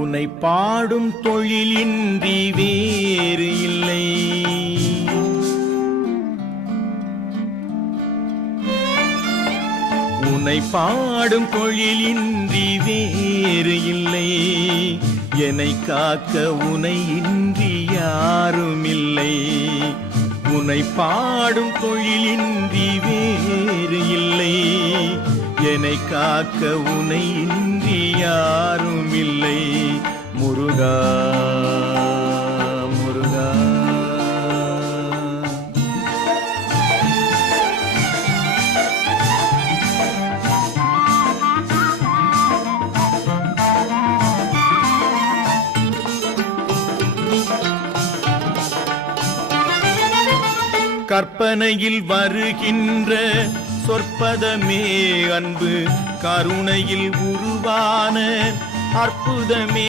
உன்னை பாடும் தொழிலின்றி வேறு இல்லை. உன்னை பாடும் தொழிலின்றி வேறு இல்லை. என்னை காக்க உனை இன்றி யாரும் இல்லை. உன்னை பாடும் தொழிலின்றி வேறு இல்லை. என்னை காக்க உனை இன்றி யாரும் இல்லை. முருகா முருகா. கற்பனையில் வருகின்ற சொற்பதமே அன்பு, கருணையில் உருவான அற்புதமே.